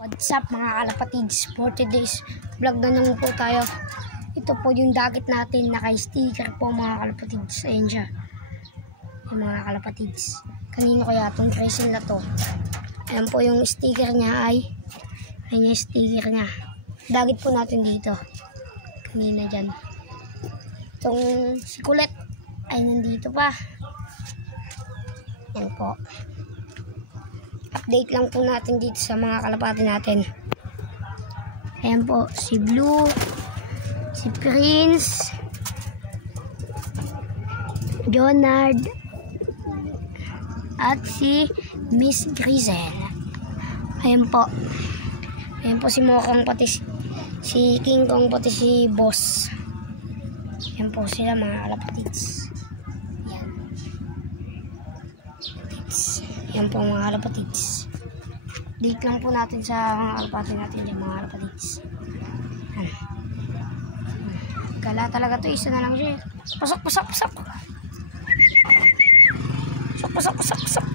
What's up mga kalapatids, for today's vlog na naman po tayo. Ito po yung dagat natin, naka-sticker po mga kalapatids. Ayan siya, yung mga kalapatids. Kanino kaya itong Chrysler na to? Ayan po yung sticker niya ay, ayan yung sticker niya. Dagat po natin dito. Kanina dyan. Itong si Colette ay nandito pa. Ayan po. Update lang po natin dito sa mga kalapati natin. Ayan po, si Blue, si Prince, Jonard, at si Miss Grizel. Ayan po. Ayan po si Mokong, pati si King Kong, pati si Boss. Ayan po sila mga kalapatids. Ayan. Yan po mga kalapatids. Date lang po natin sa mga kalapati natin dyan mga kalapatids. Gala talaga to, isa na lang siya. Pasok, pasok, pasok. Pasok, pasok, pasok, pasok.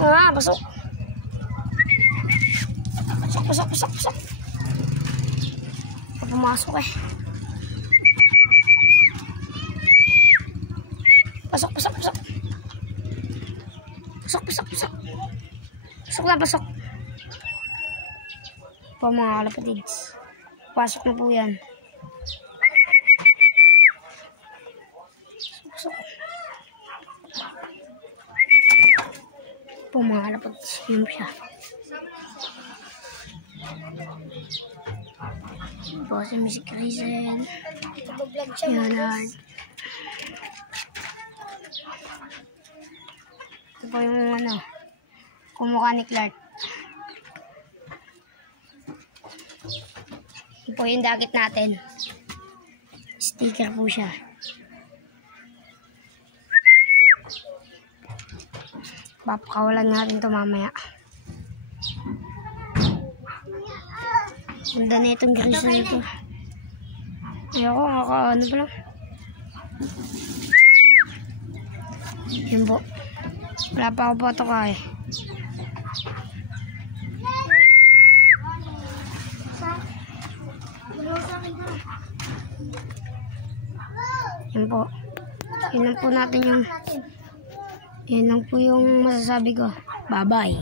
Pasok. Pasok, pasok, pasok, pasok. Pumasok eh. Pasok, pasok, pasok. Pasok, pasok, pasok. Pasok na, pasok. Po mga kalapatids. Pasok na po yan. Pasok. Po mga kalapatids. Yan siya. Po si Miss Chrysler. Jonard. Ito po yung kumukha ni Clark. Ito po yung dagat natin. Sticker po siya. Papakawalan natin ito mamaya. Ganda na itong gris na ito. Ayoko, ano pa lang. Yan po. Wala pa ako po kaya. Yan po. Yan lang po natin yung, yan lang po yung masasabi ko. Bye-bye.